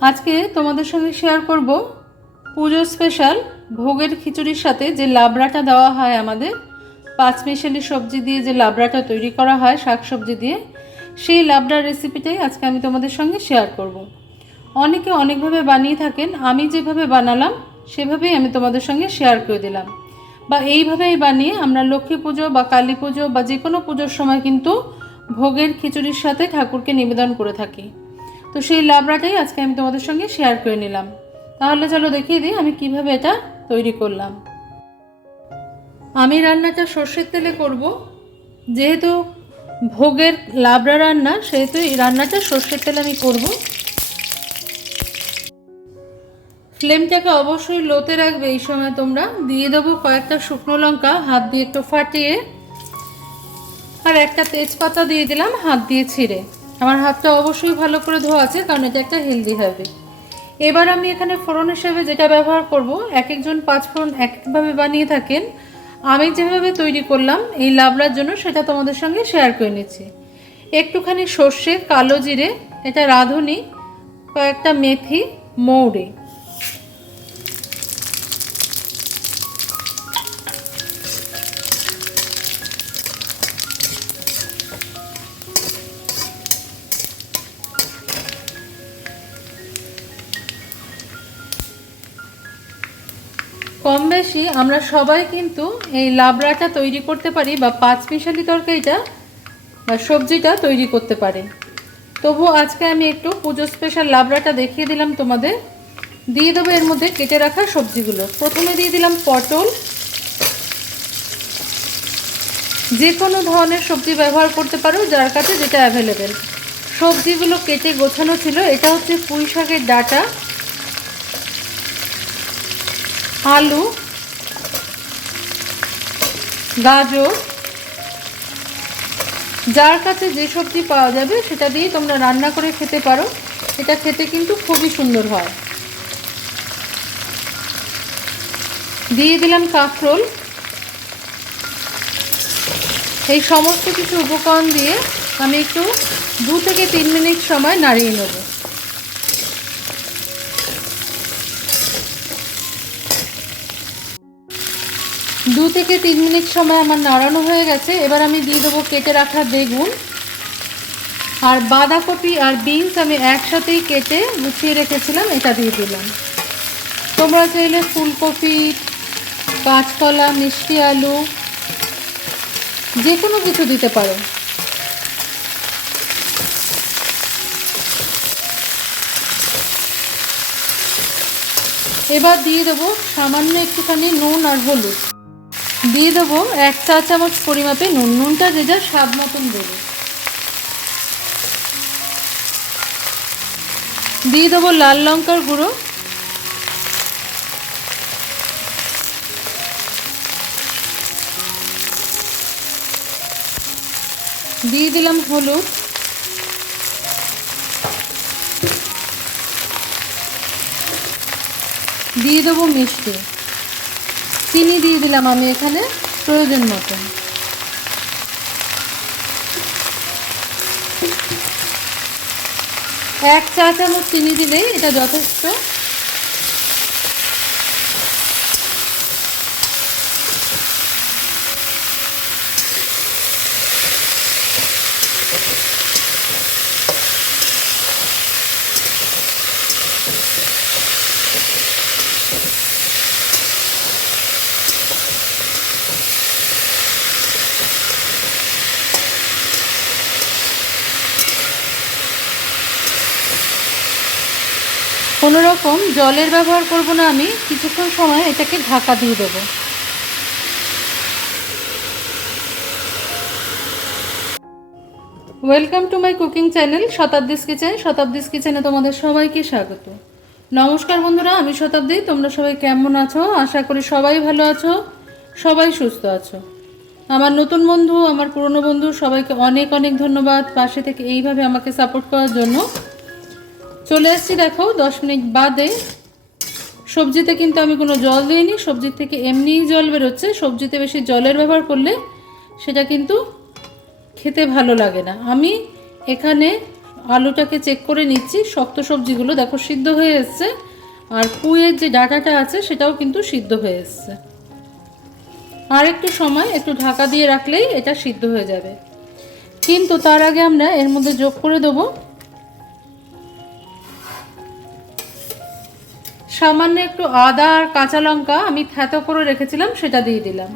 আজকে তোমাদের সঙ্গে শেয়ার করব পুজো স্পেশাল ভোগের খিচুড়ির সাথে যে লাবড়াটা দেওয়া হয় আমাদের। পাঁচমিশালি সবজি দিয়ে যে লাবড়াটা তৈরি করা হয়, শাক সবজি দিয়ে, সেই লাবড়ার রেসিপিটাই আজকে আমি তোমাদের সঙ্গে শেয়ার করব। অনেকে অনেকভাবে বানিয়ে থাকেন, আমি যেভাবে বানালাম, সেভাবেই আমি তোমাদের সঙ্গে শেয়ার করে দিলাম। বা এইভাবেই বানিয়ে আমরা লক্ষ্মী পুজো বা কালী পুজো বা যে কোনো পুজোর সময় কিন্তু ভোগের খিচুড়ির সাথে ঠাকুরকে নিবেদন করে থাকি। তো সেই লাবড়াটাই আজকে আমি তোমাদের সঙ্গে শেয়ার করে নিলাম। তাহলে চলো দেখিয়ে দিই আমি কীভাবে এটা তৈরি করলাম। আমি রান্নাটা সর্ষের তেলে করব। যেহেতু ভোগের লাবড়া রান্না, সেহেতু এই রান্নাটা সর্ষের তেলে আমি করব। ফ্লেমটাকে অবশ্যই লোতে রাখবে এই সময় তোমরা। দিয়ে দেবো কয়েকটা শুকনো লঙ্কা, হাত দিয়ে একটু ফাটিয়ে। আর একটা তেজপাতা দিয়ে দিলাম, হাত দিয়ে ছিঁড়ে। আমার হাতটা অবশ্যই ভালো করে ধোয়া আছে, কারণ এটা একটা হেলদি হবে এবার আমি এখানে ফোড়ন হিসেবে যেটা ব্যবহার করব এক একজন পাঁচ ফোড়ন এক একভাবে বানিয়ে থাকেন। আমি যেভাবে তৈরি করলাম, এই লাবড়ার জন্য সেটা তোমাদের সঙ্গে শেয়ার করে নিচ্ছি। একটুখানি সর্ষে, কালো জিরে, এটা রাঁধুনি, কয়েকটা মেথি, মৌরি। কম বেশি আমরা সবাই কিন্তু এই লাবড়াটা তৈরি করতে পারি বা পাঁচ মিশালি তরকারিটা বা সবজিটা তৈরি করতে পারি। তবু আজকে আমি একটু পুজো স্পেশাল লাবড়াটা দেখিয়ে দিলাম তোমাদের। দিয়ে দেবো এর মধ্যে কেটে রাখা সবজিগুলো। প্রথমে দিয়ে দিলাম পটল। যে কোনো ধরনের সবজি ব্যবহার করতে পারো যার কাছে যেটা অ্যাভেলেবেল সবজিগুলো কেটে গোছানো ছিল। এটা হচ্ছে পুঁই শাকের ডাটা। আলু, গাজর, যার কাছে যে সবজি পাওয়া যাবে সেটা দিয়ে তোমরা রান্না করে খেতে পারো। এটা খেতে কিন্তু খুবই সুন্দর হয়। দিয়ে দিলাম কাঁকরোল। এই সমস্ত কিছু উপকরণ দিয়ে আমি একটু দু থেকে তিন মিনিট সময় নাড়িয়ে নেব। দু থেকে তিন মিনিট সময় আমার নাড়ানো হয়ে গেছে। এবার আমি দিয়ে দেবো কেটে রাখা বেগুন। আর বাঁধাকপি আর বিনস আমি একসাথেই কেটে গুছিয়ে রেখেছিলাম, এটা দিয়ে দিলাম। তোমরা চাইলে ফুলকপি, কাঁচকলা, মিষ্টি আলু যে কোনো কিছু দিতে পারো। এবার দিয়ে দেবো সামান্য একটুখানি নুন আর হলুদ। দিয়ে দেবো এক চা চামচ পরিমাপে নুন। নুনটা যে যা স্বাদ মতন দেবো। দিয়ে দেবো লাল লঙ্কার গুঁড়ো। দিয়ে দিলাম হলুদ। দিয়ে দেবো মিষ্টি। চিনি দিয়ে দিলাম আমি এখানে প্রয়োজন মতন এক চা চামচ চিনি দিলেই এটা যথেষ্ট। কোনো রকম জলের ব্যবহার করব না আমি, কিছুক্ষণ সময় এটাকে ঢাকা দিয়ে দেবো। Welcome to my cooking channel Shatabdi's kitchen Shatabdi's কিচেনে তোমাদের সবাইকে স্বাগত। নমস্কার বন্ধুরা, আমি শতাব্দী। তোমরা সবাই কেমন আছো? আশা করি সবাই ভালো আছো, সবাই সুস্থ আছো। আমার নতুন বন্ধু, আমার পুরনো বন্ধু, সবাইকে অনেক অনেক ধন্যবাদ। পাশে থেকে এইভাবে আমাকে সাপোর্ট করার জন্য। চলে এসেছি, দেখো, দশ মিনিট বাদে। সবজিতে কিন্তু আমি কোনো জল দিইনি, সবজির থেকে এমনিই জল বেরোচ্ছে। সবজিতে বেশি জলের ব্যবহার করলে সেটা কিন্তু খেতে ভালো লাগে না। আমি এখানে আলুটাকে চেক করে নিচ্ছি, শক্ত সবজিগুলো, দেখো, সিদ্ধ হয়ে এসছে। আর পুঁয়ের যে ডাটাটা আছে, সেটাও কিন্তু সিদ্ধ হয়ে এসছে। আর একটু সময়, একটু ঢাকা দিয়ে রাখলেই এটা সিদ্ধ হয়ে যাবে। কিন্তু তার আগে আমরা এর মধ্যে যোগ করে দেবো। সামান্য একটু আদা আর কাঁচা লঙ্কা আমি থ্যাতো করে রেখেছিলাম, সেটা দিয়ে দিলাম।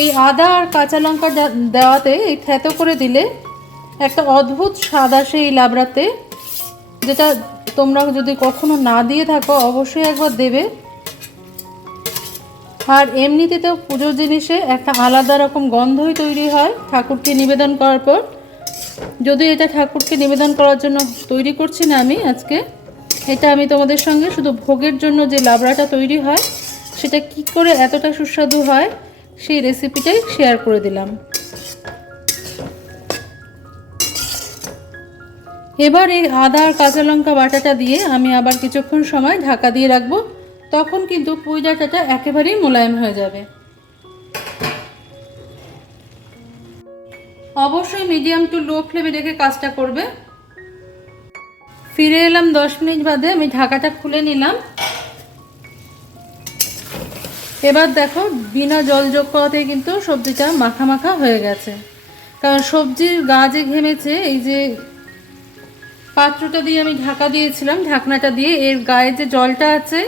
এই আদা আর কাঁচা লঙ্কা দেওয়াতে এই থ্যাতো করে দিলে একটা অদ্ভুত স্বাদ আসে এই লাবড়াতে, যেটা তোমরা যদি কখনো না দিয়ে থাকো, অবশ্যই একবার দেবে। আর এমনিতে তো পুজোর জিনিসে একটা আলাদা রকম গন্ধই তৈরি হয় ঠাকুরকে নিবেদন করার পর। যদি এটা ঠাকুরকে নিবেদন করার জন্য তৈরি করছি না আমি আজকে। এটা আমি তোমাদের সঙ্গে শুধু ভোগের জন্য যে লাবড়াটা তৈরি হয়, সেটা কি করে এতটা সুস্বাদু হয়, সেই রেসিপিটাই শেয়ার করে দিলাম। এবার এই আদা আর কাঁচা লঙ্কা বাটাটা দিয়ে আমি আবার কিছুক্ষণ সময় ঢাকা দিয়ে রাখব, তখন কিন্তু পুঁই ডাঁটাটা একেবারেই মোলায়েম হয়ে যাবে। অবশ্যই মিডিয়াম টু লো ফ্লেমে রেখে কাজটা করবে। ফিরে এলাম দশ মিনিট বাদে, আমি ঢাকাটা খুলে নিলাম। এবার দেখো, বিনা জল যোগ করাতেই কিন্তু সবজিটা মাখা মাখা হয়ে গেছে। কারণ সবজির গা যে ঘেমেছে, এই যে পাত্রটা দিয়ে আমি ঢাকা দিয়েছিলাম, ঢাকনাটা দিয়ে এর গায়ে যে জলটা আছে,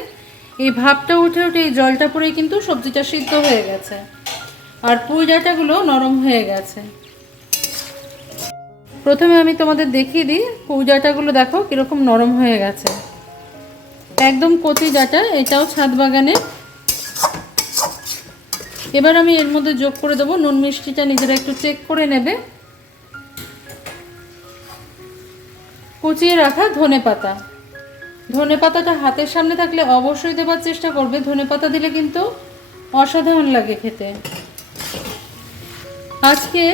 এই ভাবটা উঠে উঠে এই জলটা পরেই কিন্তু সবজিটা সিদ্ধ হয়ে গেছে। আর পুঁই ডাঁটাগুলো নরম হয়ে গেছে। প্রথমে আমি তোমাদের দেখিয়ে দিই, পুঁই ডাঁটাগুলো দেখো কীরকম নরম হয়ে গেছে। একদম কচি ডাঁটা, এটাও ছাদ বাগানে। এবার আমি এর মধ্যে যোগ করে দেবো, নুন মিষ্টিটা নিজেরা একটু চেক করে নেবে। কুচিয়ে রাখা ধনে পাতা। ধনে পাতাটা হাতের সামনে থাকলে অবশ্যই দেবার চেষ্টা করবে, ধনে পাতা দিলে কিন্তু অসাধারণ লাগে খেতে। আজকে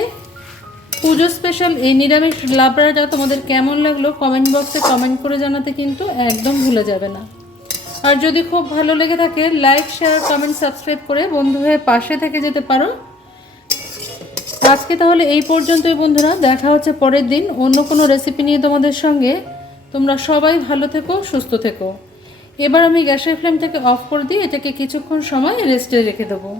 পুজো স্পেশাল এই নিরামিষ লাবড়াটা তোমাদের কেমন লাগল কমেন্ট বক্সে কমেন্ট করে জানাতে কিন্তু একদম ভুলে যাবে না। আর যদি খুব ভালো লেগে থাকে লাইক শেয়ার কমেন্ট সাবস্ক্রাইব করে বন্ধু হয়ে পাশে থেকে যেতে পারো। আজকে তাহলে এই পর্যন্তই বন্ধুরা, দেখা হচ্ছে পরের দিন অন্য কোনো রেসিপি নিয়ে তোমাদের সঙ্গে। তোমরা সবাই ভালো থেকো, সুস্থ থেকো। এবার আমি গ্যাসের ফ্লেমটাকে অফ করে দিয়ে এটাকে কিছুক্ষণ সময় রেস্টে রেখে দেবো।